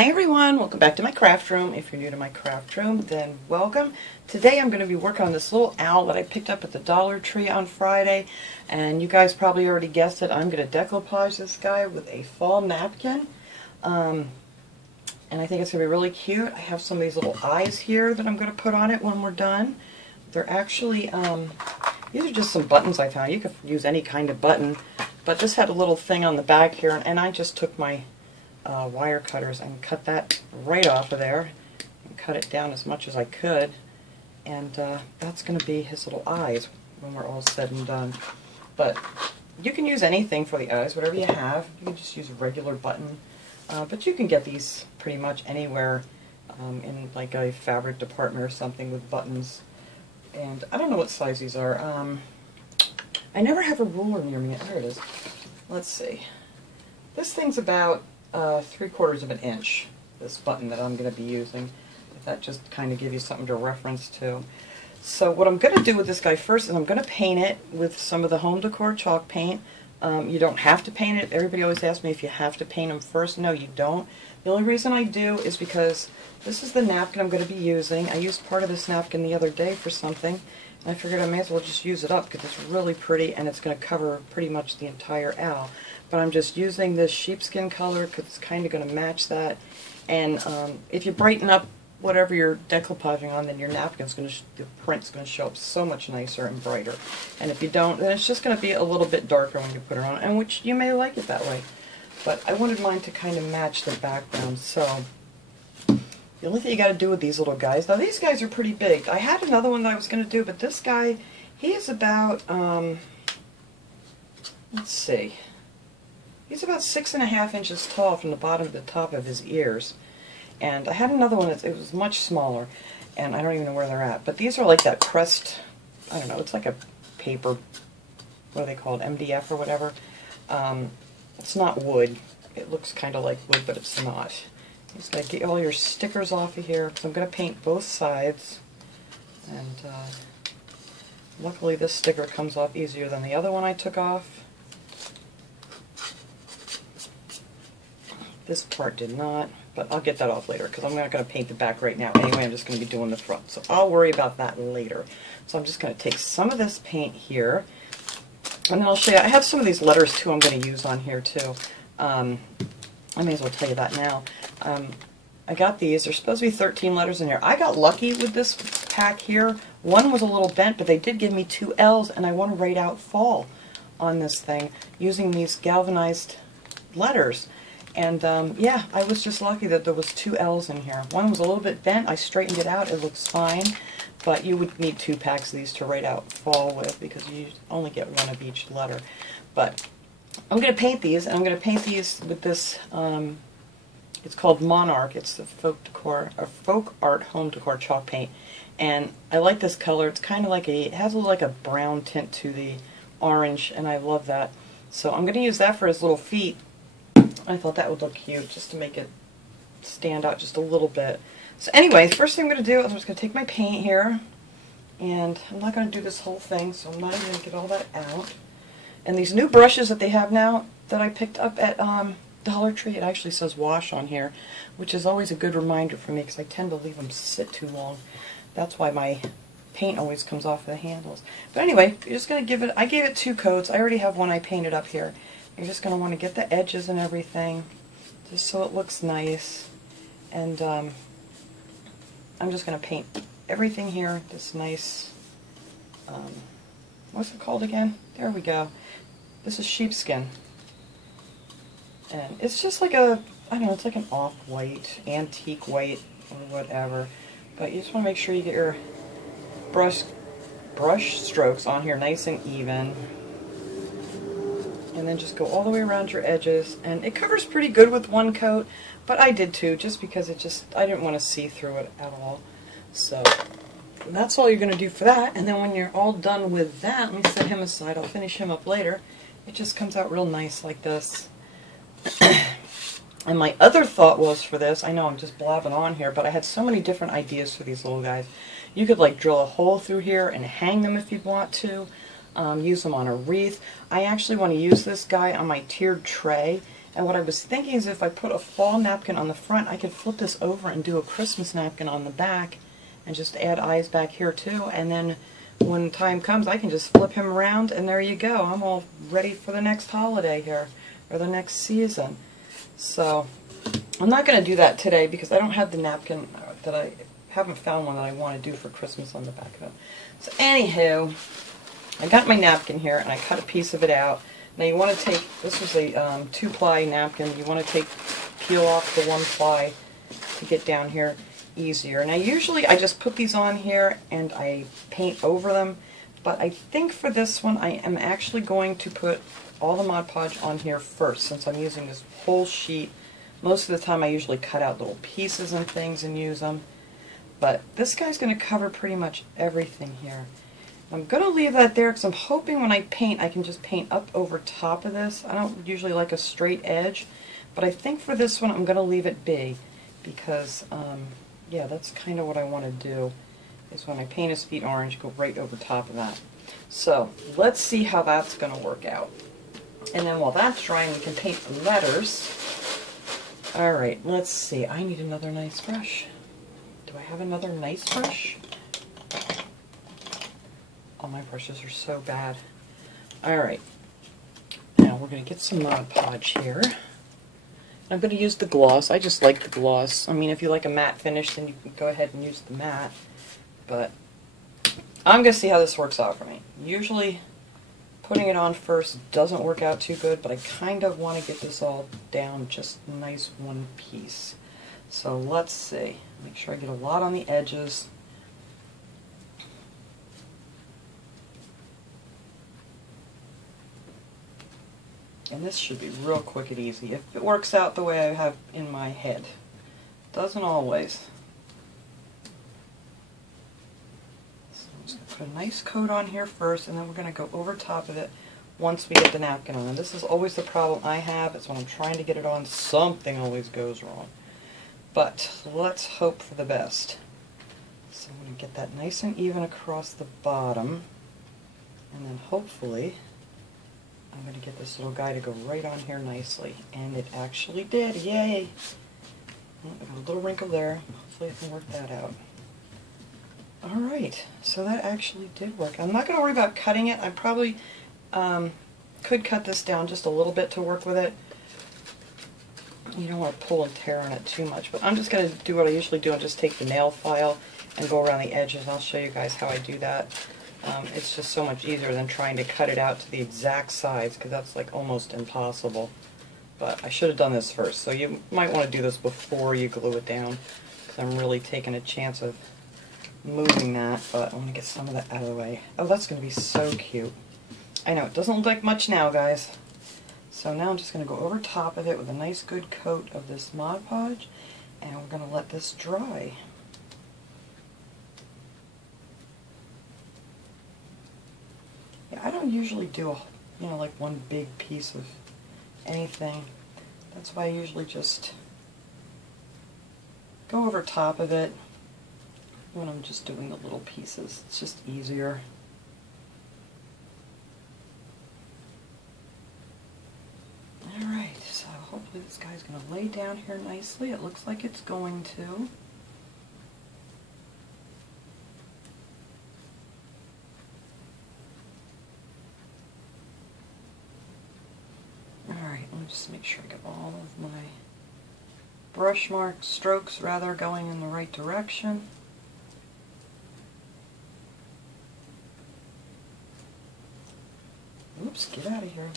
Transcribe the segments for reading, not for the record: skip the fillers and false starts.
Hi everyone, welcome back to my craft room. If you're new to my craft room, then welcome. Today I'm going to be working on this little owl that I picked up at the Dollar Tree on Friday, and you guys probably already guessed it. I'm going to decoupage this guy with a fall napkin, and I think it's going to be really cute. I have some of these little eyes here that I'm going to put on it when we're done. They're actually, these are just some buttons I found. You could use any kind of button, but this had a little thing on the back here, and I just took my wire cutters and cut that right off of there and cut it down as much as I could, and that's going to be his little eyes when we're all said and done. But you can use anything for the eyes, whatever you have. You can just use a regular button, but you can get these pretty much anywhere in like a fabric department or something with buttons. And I don't know what size these are. I never have a ruler near me. There it is. Let's see. This thing's about 3/4 of an inch, this button that I'm going to be using. If that just kind of gives you something to reference to. So what I'm going to do with this guy first is I'm going to paint it with some of the home decor chalk paint. You don't have to paint it. Everybody always asks me if you have to paint them first. No, you don't. The only reason I do is because this is the napkin I'm going to be using. I used part of this napkin the other day for something, and I figured I may as well just use it up because it's really pretty and it's going to cover pretty much the entire owl. But I'm just using this sheepskin color because it's kind of going to match that. And if you brighten up whatever you're decoupaging on, then your napkin's going to, the print's going to show up so much nicer and brighter. And if you don't, then it's just going to be a little bit darker when you put it on, and which you may like it that way. But I wanted mine to kind of match the background, so the only thing you got to do with these little guys, now these guys are pretty big. I had another one that I was going to do, but this guy, he is about, let's see, he's about 6.5 inches tall from the bottom to the top of his ears. And I had another one that it was much smaller, and I don't even know where they're at. But these are like that pressed, I don't know, it's like a paper, what are they called, MDF or whatever. It's not wood. It looks kind of like wood, but it's not. You just got to get all your stickers off of here, because I'm going to paint both sides. And luckily this sticker comes off easier than the other one I took off. This part did not, but I'll get that off later because I'm not going to paint the back right now. Anyway, I'm just going to be doing the front, so I'll worry about that later. So I'm just going to take some of this paint here, and then I'll show you. I have some of these letters too I'm going to use on here too. I may as well tell you that now. I got these. There's supposed to be 13 letters in here. I got lucky with this pack here. One was a little bent, but they did give me 2 L's, and I want to write out fall on this thing using these galvanized letters. And yeah, I was just lucky that there was 2 L's in here. One was a little bit bent. I straightened it out. It looks fine. But you would need 2 packs of these to write out fall with because you only get one of each letter. But I'm going to paint these, and I'm going to paint these with this, it's called Monarch. It's the folk art home decor chalk paint. And I like this color. It's kind of like it has like a brown tint to the orange, and I love that. So I'm going to use that for his little feet. I thought that would look cute, just to make it stand out just a little bit. So anyway, the first thing I'm going to do is I'm just going to take my paint here, and I'm not going to do this whole thing, so I'm not even going to get all that out. And these new brushes that they have now that I picked up at Dollar Tree, it actually says wash on here, which is always a good reminder for me because I tend to leave them sit too long. That's why my paint always comes off the handles. But anyway, you're just going to give it, I gave it 2 coats. I already have one I painted up here. You're just going to want to get the edges and everything, just so it looks nice. And I'm just going to paint everything here this nice, what's it called again? There we go. This is sheepskin. And it's just like a, I don't know, it's like an off-white, antique white, or whatever. But you just want to make sure you get your brush strokes on here nice and even. And then just go all the way around your edges, and it covers pretty good with 1 coat, but I did too, just because I didn't want to see through it at all. So that's all you're going to do for that, and then when you're all done with that, let me set him aside, I'll finish him up later. It just comes out real nice like this. And my other thought was for this, I know I'm just blabbing on here, but I had so many different ideas for these little guys. You could like drill a hole through here and hang them if you'd want to. Use them on a wreath. I actually want to use this guy on my tiered tray, And what I was thinking is if I put a fall napkin on the front, I could flip this over and do a Christmas napkin on the back and just add eyes back here too. And then when time comes, I can just flip him around and there you go. I'm all ready for the next holiday here, or the next season. So I'm not going to do that today because I don't have the napkin that I haven't found one that I want to do for Christmas on the back of it. So anywho, I got my napkin here and I cut a piece of it out. Now you want to take, this was a 2-ply napkin, you want to peel off the 1-ply to get down here easier. Now usually I just put these on here and I paint over them, but I think for this one I am actually going to put all the Mod Podge on here first since I'm using this whole sheet. Most of the time I usually cut out little pieces and things and use them, but this guy's going to cover pretty much everything here. I'm going to leave that there because I'm hoping when I paint I can just paint up over top of this. I don't usually like a straight edge, but I think for this one I'm going to leave it be because yeah, that's kind of what I want to do, is when I paint his feet orange, go right over top of that. So let's see how that's going to work out. And then while that's drying, we can paint the letters. Alright, let's see. I need another nice brush. Do I have another nice brush? Oh, my brushes are so bad. Alright, now we're going to get some Mod Podge here. I'm going to use the gloss. I just like the gloss. I mean, if you like a matte finish, then you can go ahead and use the matte. But I'm going to see how this works out for me. Usually, putting it on first doesn't work out too good, but I kind of want to get this all down just nice one piece. So let's see. Make sure I get a lot on the edges. And this should be real quick and easy if it works out the way I have in my head. Doesn't always. So I'm just going to put a nice coat on here first, and then we're going to go over top of it once we get the napkin on. And this is always the problem I have. It's when I'm trying to get it on, something always goes wrong. But let's hope for the best. So I'm going to get that nice and even across the bottom, and then hopefully I'm going to get this little guy to go right on here nicely. And it actually did. Yay! Oh, I got a little wrinkle there. Hopefully I can work that out. Alright, so that actually did work. I'm not going to worry about cutting it. I probably could cut this down just a little bit to work with it. You don't want to pull and tear on it too much. But I'm just going to do what I usually do and just take the nail file and go around the edges. I'll show you guys how I do that. It's just so much easier than trying to cut it out to the exact size, because that's like almost impossible. But I should have done this first, so you might want to do this before you glue it down, because I'm really taking a chance of moving that, but I want to get some of that out of the way. Oh, that's going to be so cute. I know, it doesn't look like much now, guys. So now I'm just going to go over top of it with a nice good coat of this Mod Podge, and we're going to let this dry. Yeah, I don't usually do, like one big piece of anything. That's why I usually just go over top of it when I'm just doing the little pieces. It's just easier. Alright, so hopefully this guy's going to lay down here nicely. It looks like it's going to. Alright, let me just make sure I get all of my brush marks, strokes rather, going in the right direction. Oops, get out of here.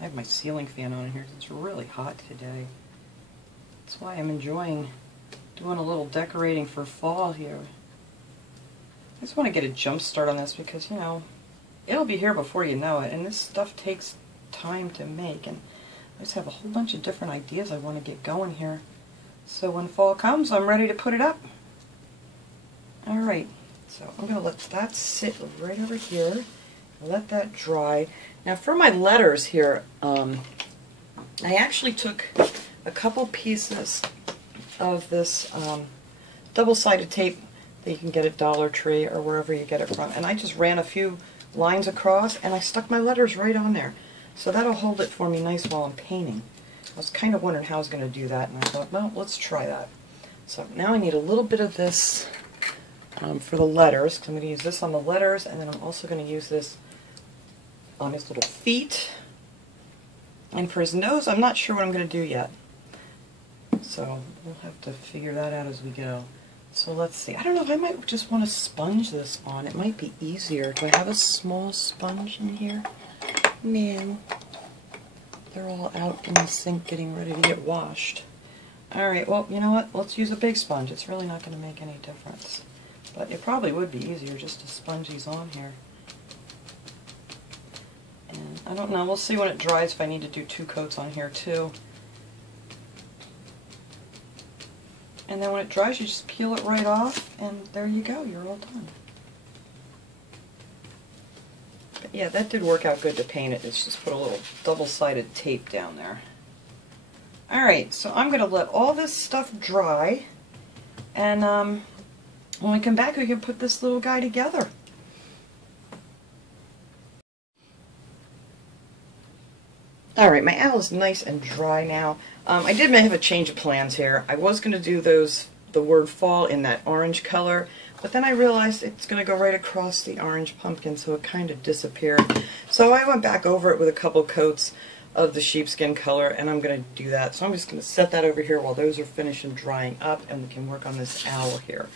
I have my ceiling fan on here. It's really hot today. That's why I'm enjoying doing a little decorating for fall here. I just want to get a jump start on this because, it'll be here before you know it, and this stuff takes time to make, and I just have a whole bunch of different ideas I want to get going here. So when fall comes, I'm ready to put it up. Alright, so I'm going to let that sit right over here. Let that dry. Now for my letters here, I actually took a couple pieces of this double-sided tape that you can get at Dollar Tree or wherever you get it from, and I just ran a few lines across and I stuck my letters right on there. So that'll hold it for me nice while I'm painting. I was kind of wondering how I was going to do that, and I thought, well, let's try that. So now I need a little bit of this for the letters, because I'm going to use this on the letters, and then I'm also going to use this on his little feet. And for his nose, I'm not sure what I'm going to do yet. So we'll have to figure that out as we go. So let's see. I don't know if I might just want to sponge this on. It might be easier. Do I have a small sponge in here? No. They're all out in the sink getting ready to get washed. Alright, well, you know what? Let's use a big sponge. It's really not going to make any difference. But it probably would be easier just to sponge these on here. And I don't know. We'll see when it dries if I need to do 2 coats on here too. And then when it dries, you just peel it right off, and there you go. You're all done. But yeah, that did work out good to paint it. It's just put a little double-sided tape down there. Alright, so I'm going to let all this stuff dry, and when we come back, we can put this little guy together. Alright, my owl is nice and dry now. I did have a change of plans here. I was going to do the word fall in that orange color, but then I realized it's going to go right across the orange pumpkin, so it kind of disappeared. So I went back over it with a couple coats of the sheepskin color, and I'm going to do that. So I'm just going to set that over here while those are finished and drying up, and we can work on this owl here.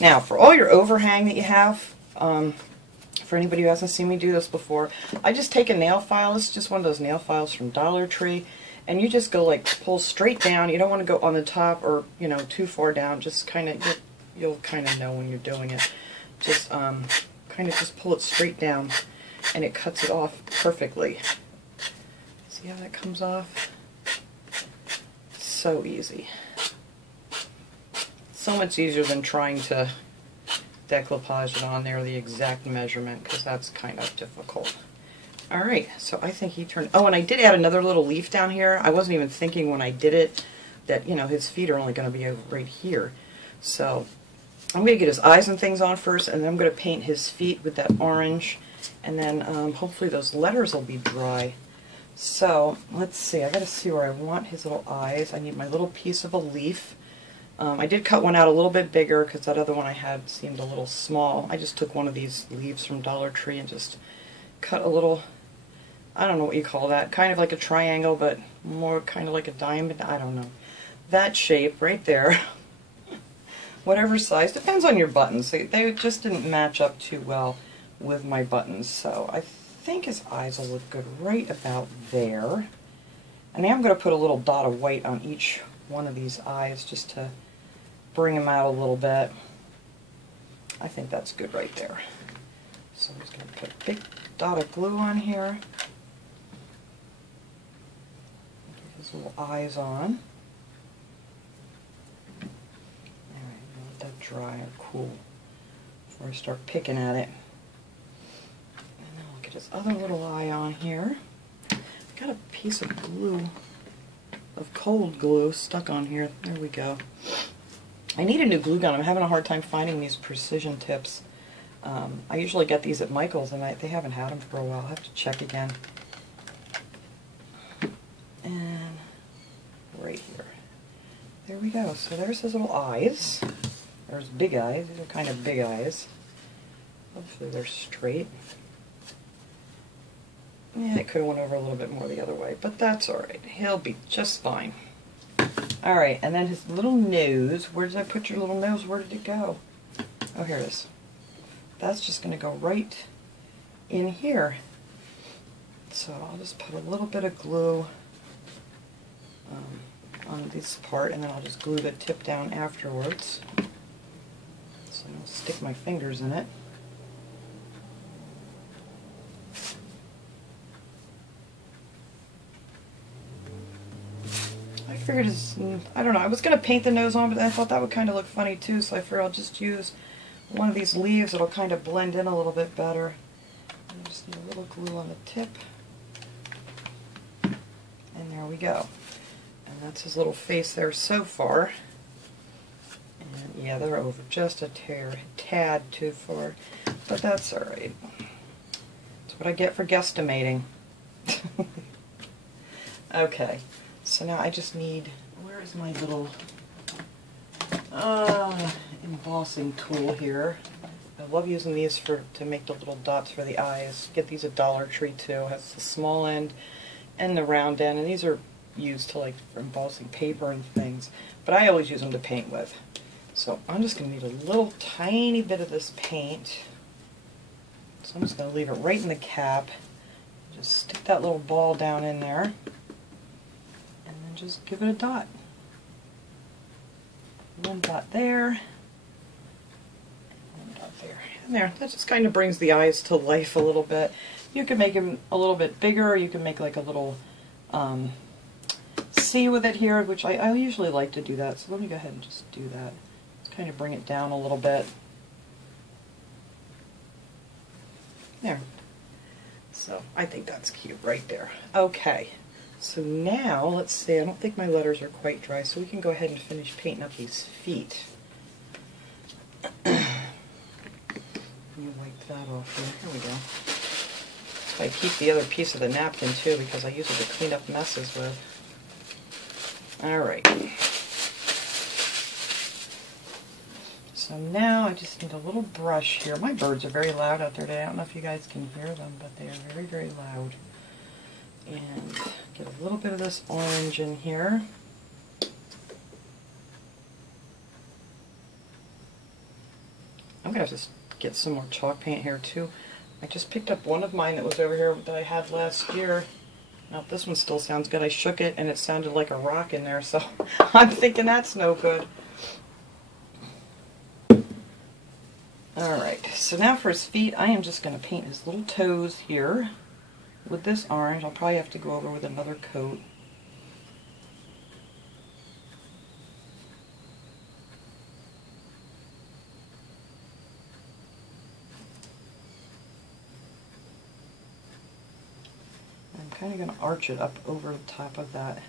Now, for all your overhang that you have, for anybody who hasn't seen me do this before, I just take a nail file. This is just one of those nail files from Dollar Tree, and you just go like pull straight down. You don't want to go on the top or, you know, too far down. Just kind of, you'll kind of know when you're doing it. Just kind of just pull it straight down, and it cuts it off perfectly. See how that comes off? So easy. So much easier than trying to decoupage it on there the exact measurement, because that's kind of difficult. Alright, so I think he turned... Oh, and I did add another little leaf down here. I wasn't even thinking when I did it that, you know, his feet are only going to be over right here. So I'm going to get his eyes and things on first, and then I'm going to paint his feet with that orange, and then hopefully those letters will be dry. So let's see, I got to see where I want his little eyes. I need my little piece of a leaf. I did cut one out a little bit bigger because that other one I had seemed a little small. I just took one of these leaves from Dollar Tree and just cut a little, I don't know what you call that, kind of like a triangle, but more kind of like a diamond, I don't know. That shape right there, whatever size, depends on your buttons. They just didn't match up too well with my buttons, so I think his eyes will look good right about there. And now I'm going to put a little dot of white on each one of these eyes just to bring them out a little bit. I think that's good right there. So I'm just going to put a big dot of glue on here. Get his little eyes on. Alright, let that dry or cool before I start picking at it. And then I'll get his other little eye on here. I got a piece of glue, of cold glue, stuck on here. There we go. I need a new glue gun. I'm having a hard time finding these precision tips. I usually get these at Michael's, and they haven't had them for a while. I'll have to check again. And right here. There we go. So there's his little eyes. There's big eyes. These are kind of big eyes. Hopefully they're straight. Yeah, it could have went over a little bit more the other way, but that's alright. He'll be just fine. Alright, and then his little nose. Where did I put your little nose? Where did it go? Oh, here it is. That's just going to go right in here. So I'll just put a little bit of glue on this part, and then I'll just glue the tip down afterwards. So I'll stick my fingers in it. I figured I don't know, I was going to paint the nose on, but then I thought that would kind of look funny too, so I figured I'll just use one of these leaves. It'll kind of blend in a little bit better. And I just need a little glue on the tip. And there we go. And that's his little face there so far. And yeah, they're over just a tad too far, but that's alright. That's what I get for guesstimating. Okay. so now I just need, where is my little embossing tool here? I love using these to make the little dots for the eyes. Get these at Dollar Tree too. It has the small end and the round end, and these are used to like for embossing paper and things, but I always use them to paint with. So I'm just going to need a little tiny bit of this paint. So I'm just going to leave it right in the cap. Just stick that little ball down in there, and then just give it a dot. One dot there, and one dot there. And there, that just kind of brings the eyes to life a little bit. You can make them a little bit bigger, or you can make like a little C with it here, which I usually like to do that. So let me go ahead and just do that. Just kind of bring it down a little bit. There. So I think that's cute right there. Okay, so now let's see, I don't think my letters are quite dry, so we can go ahead and finish painting up these feet. Let me wipe that off here. Here we go. So I keep the other piece of the napkin too because I use it to clean up messes with. Alright. So now I just need a little brush here. My birds are very loud out there today. I don't know if you guys can hear them, but they are very, very loud. And get a little bit of this orange in here. I'm going to have to get some more chalk paint here too. I just picked up one of mine that was over here that I had last year. Now this one still sounds good. I shook it and it sounded like a rock in there, so I'm thinking that's no good. Alright, so now for his feet, I am just going to paint his little toes here with this orange. I'll probably have to go over with another coat. I'm kind of going to arch it up over the top of that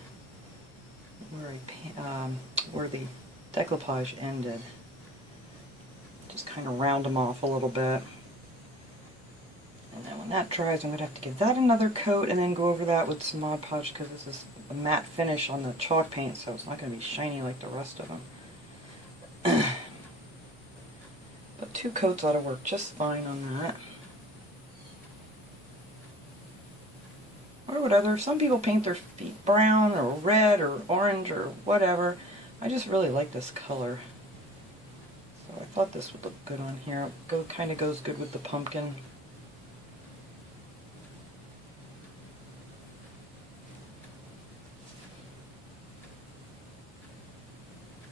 where the decoupage ended. Just kind of round them off a little bit. And then when that dries, I'm going to have to give that another coat and then go over that with some Mod Podge because this is a matte finish on the chalk paint, so it's not going to be shiny like the rest of them. But 2 coats ought to work just fine on that. Or whatever. Some people paint their feet brown or red or orange or whatever. I just really like this color. I thought this would look good on here. It kind of goes good with the pumpkin.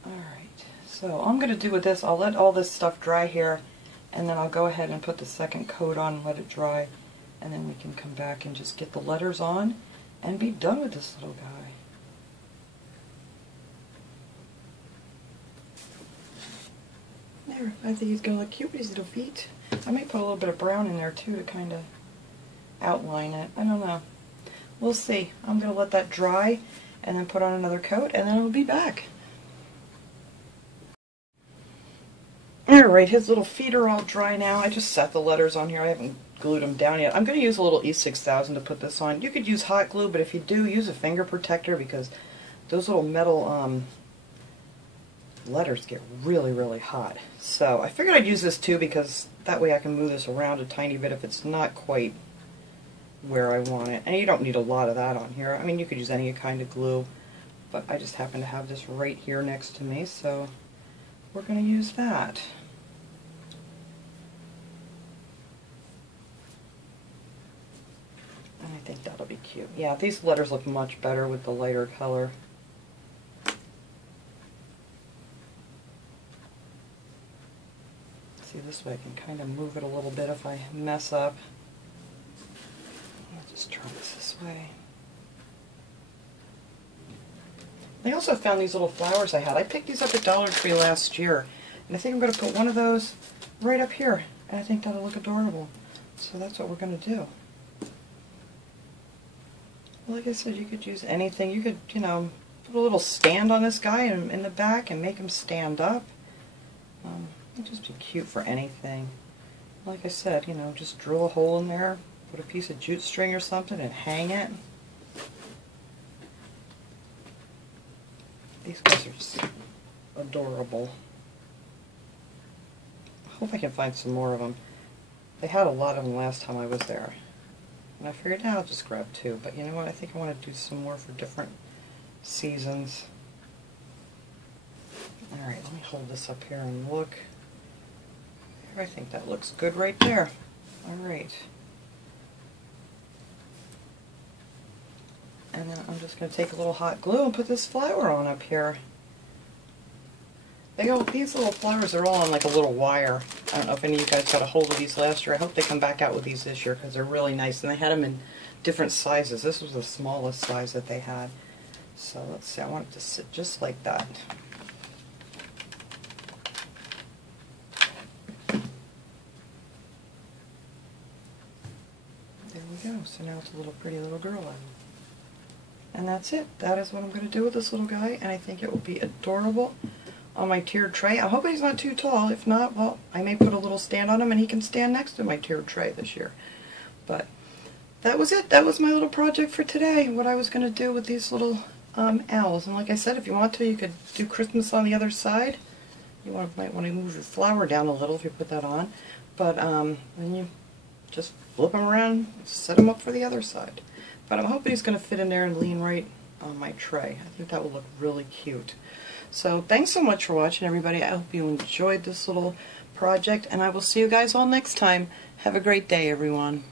Alright, so I'm going to do with this, I'll let all this stuff dry here, and then I'll go ahead and put the second coat on and let it dry, and then we can come back and just get the letters on and be done with this little guy. There, I think he's going to look cute with his little feet. I might put a little bit of brown in there too to kind of outline it. I don't know. We'll see. I'm going to let that dry and then put on another coat and then we'll be back. Alright, his little feet are all dry now. I just set the letters on here. I haven't glued them down yet. I'm going to use a little E6000 to put this on. You could use hot glue, but if you do, use a finger protector because those little metal letters get really, really hot. So I figured I'd use this too because that way I can move this around a tiny bit if it's not quite where I want it. And you don't need a lot of that on here. I mean, you could use any kind of glue, but I just happen to have this right here next to me, so we're going to use that. And I think that'll be cute. Yeah, these letters look much better with the lighter color. See, this way I can kind of move it a little bit if I mess up. I'll just turn this way. I also found these little flowers I had. I picked these up at Dollar Tree last year, and I think I'm going to put one of those right up here, and I think that'll look adorable. So that's what we're going to do. Like I said, you could use anything. You could, you know, put a little stand on this guy in the back and make him stand up. It'd just be cute for anything. Like I said, you know, just drill a hole in there, put a piece of jute string or something and hang it. These guys are just adorable. I hope I can find some more of them. They had a lot of them last time I was there. And I figured, I'll just grab 2. But you know what? I think I want to do some more for different seasons. Alright, let me hold this up here and look. I think that looks good right there. Alright. And then I'm just going to take a little hot glue and put this flower on up here. These little flowers are all on like a little wire. I don't know if any of you guys got a hold of these last year. I hope they come back out with these this year because they're really nice. And they had them in different sizes. This was the smallest size that they had. So let's see, I want it to sit just like that. There we go. So now it's a little pretty little girl. And that's it. That is what I'm going to do with this little guy. And I think it will be adorable on my tiered tray. I hope he's not too tall. If not, well, I may put a little stand on him and he can stand next to my tiered tray this year. But that was it. That was my little project for today, what I was going to do with these little owls. And like I said, if you want to, you could do Christmas on the other side. You might want to move your flower down a little if you put that on. But then you just flip them around, set them up for the other side. But I'm hoping he's going to fit in there and lean right on my tray. I think that will look really cute. So thanks so much for watching, everybody. I hope you enjoyed this little project, and I will see you guys all next time. Have a great day, everyone.